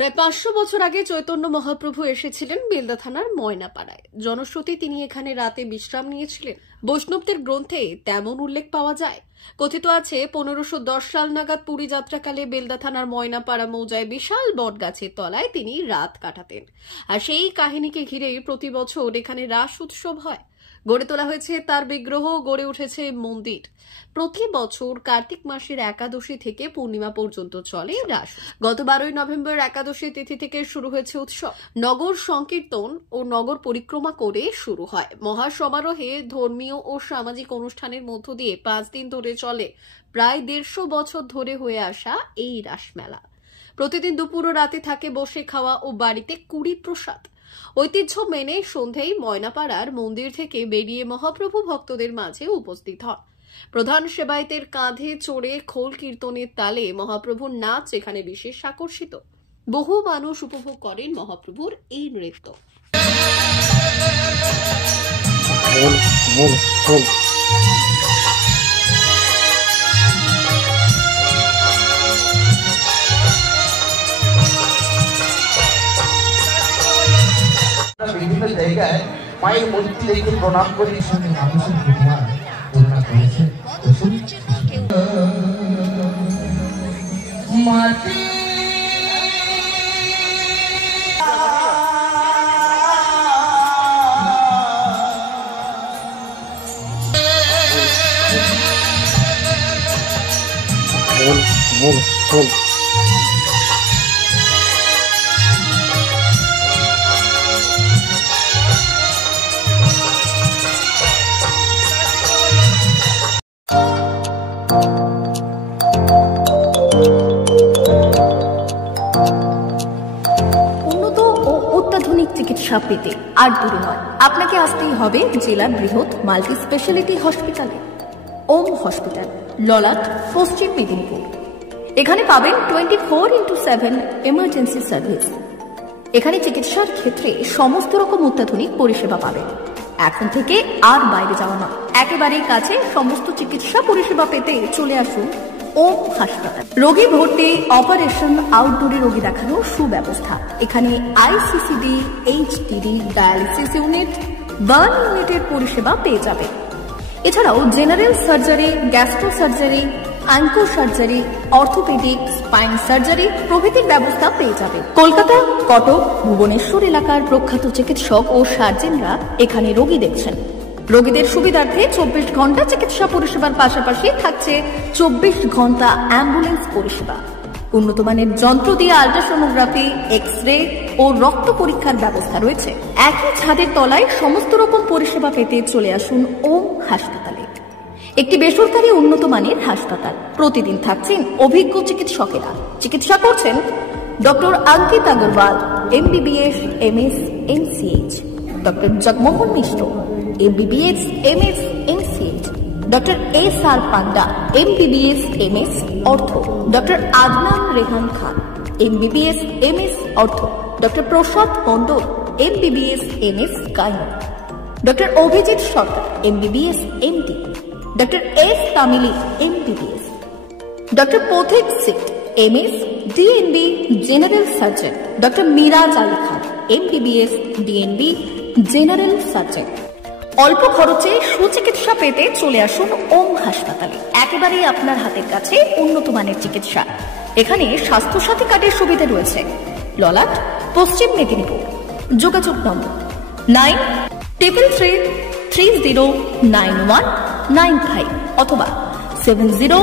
প্রায় 500 বছর আগে চৈতন্য মহাপ্রভু এসেছিলেন বেলদা থানার ময়নাপাড়ায়। জনশ্রুতি তিনি এখানে রাতে বিশ্রাম নিয়েছিলেন। বৈষ্ণবদের গ্রন্থে তেমন উল্লেখ পাওয়া যায়। কথিত আছে 1510 সাল নাগাদ পুরী যাত্রাকালে বেলদা থানার ময়নাপাড়া মৌজায় বিশাল বটগাছের তলায় তিনি রাত কাটাতেন। আর সেই কাহিনীকে ঘিরেই প্রতি বছর এখানে রাস উৎসব হয়। গড়ে তোলা হয়েছে তার বিগ্রহ, গড়ে উঠেছে মন্দির। প্রতি বছর কার্তিক মাসের একাদশী থেকে পূর্ণিমা পর্যন্ত চলে রাস। গত 12 নভেম্বর একাদশী তিথি থেকে শুরু হয়েছে উৎসব। নগর সংকীর্তন ও নগর পরিক্রমা করে শুরু হয়। মহাসমারোহে ধর্মীয় ও সামাজিক অনুষ্ঠানের মধ্য দিয়ে 5 দিন ধরে চলে প্রায় 150 বছর ধরে হয়ে আসা এই রাসমেলা। প্রতিদিন দুপুর ও রাতে থাকে বসে খাওয়া ও বাড়িতে কুড়ি প্রসাদ। ঐতিহ্য মেনে সন্ধ্যায় ময়নাপাড়ার মন্দির থেকে বেরিয়ে মহাপ্রভু ভক্তদের মাঝে উপস্থিত হন। প্রধান সেবায়েতের কাঁধে চড়ে খোল কীর্তনের তালে মহাপ্রভুর নাচ এখানে বিশেষ আকর্ষিত। বহু মানুষ উপভোগ করেন মহাপ্রভুর এই নৃত্য। বিভিন্ন জায়গায় মায়ের মূর্তি রেখে প্রণাম করি। মাটি চিকিৎসা পেতে আর দূরে নয়, আপনাকে আসতেই হবে জেলার বৃহৎ মাল্টি স্পেশালিটি হসপিটালে। ওম হসপিটাল, ললাট, পশ্চিম মেদিনীপুর। এখানে পাবেন 24x7 এমার্জেন্সি সার্ভিস। এখানে চিকিৎসার ক্ষেত্রে সমস্ত রকম অত্যাধুনিক পরিষেবা পাবেন। এখন থেকে আর বাইরে যাওয়া নয়, একেবারেই কাছে সমস্ত চিকিৎসা পরিষেবা পেতে চলে আসুন ওম হাসপাতাল। রোগী ভর্তি, অপারেশন, আউটডোরে রোগী দেখানোর সুব্যবস্থা। এখানে ICCD, HDD, dialysis unit, burn ইউনিটের পরিষেবা পেয়ে যাবে। এছাড়াও general surgery, gastro surgery, onco surgery, orthopaedic, spine surgery প্রভৃতির ব্যবস্থা পেয়ে যাবে। কলকাতা, কটক, ভুবনেশ্বর এলাকার প্রখ্যাত চিকিৎসক ও সার্জেনরা এখানে রোগী দেখছেন। রোগীদের সুবিধার্থে 24 ঘন্টা চিকিৎসা পরিষেবার পাশাপাশি থাকছে 24 ঘন্টা অ্যাম্বুলেন্স পরিষেবা। উন্নত মানের যন্ত্র দিয়ে আল্ট্রাসোনোগ্রাফি, এক্স-রে ও রক্ত পরীক্ষার ব্যবস্থা রয়েছে। একই ছাদের তলায় সমস্ত রকম পরিষেবা পেতে চলে আসুন ওম হাসপাতালে। একটি বেসরকারি উন্নত মানের হাসপাতাল। প্রতিদিন থাকছেন অভিজ্ঞ চিকিৎসকেরা। চিকিৎসা করছেন doctor Ankit Agarwal, MBBS, MS, MCH, doctor Jagmohan Mishra, MBBS, MS, MCH, doctor SR Panda, MBBS, MS, ortho, doctor Adnan Rehan Khan, MBBS, MS, ortho, doctor Prasad Mondal, MBBS, MS, gyno, doctor Abhijit Sarkar, MBBS, MD, doctor S Tamili, MBBS, doctor Pathik Sit, MS, DNB, general surgeon, doctor Miraj Ali Khan, MBBS, DNB, general surgeon. অল্প খরচে সুচিকিৎসা পেতে চলে আসুন ওম হাসপাতালে। একেবারেই আপনার হাতের কাছে উন্নত মানের চিকিৎসা। এখানে স্বাস্থ্যসাথী কার্ডের সুবিধা রয়েছে। ললাট, পশ্চিম মেদিনীপুর। যোগাযোগ নম্বর 9333309195 অথবা 70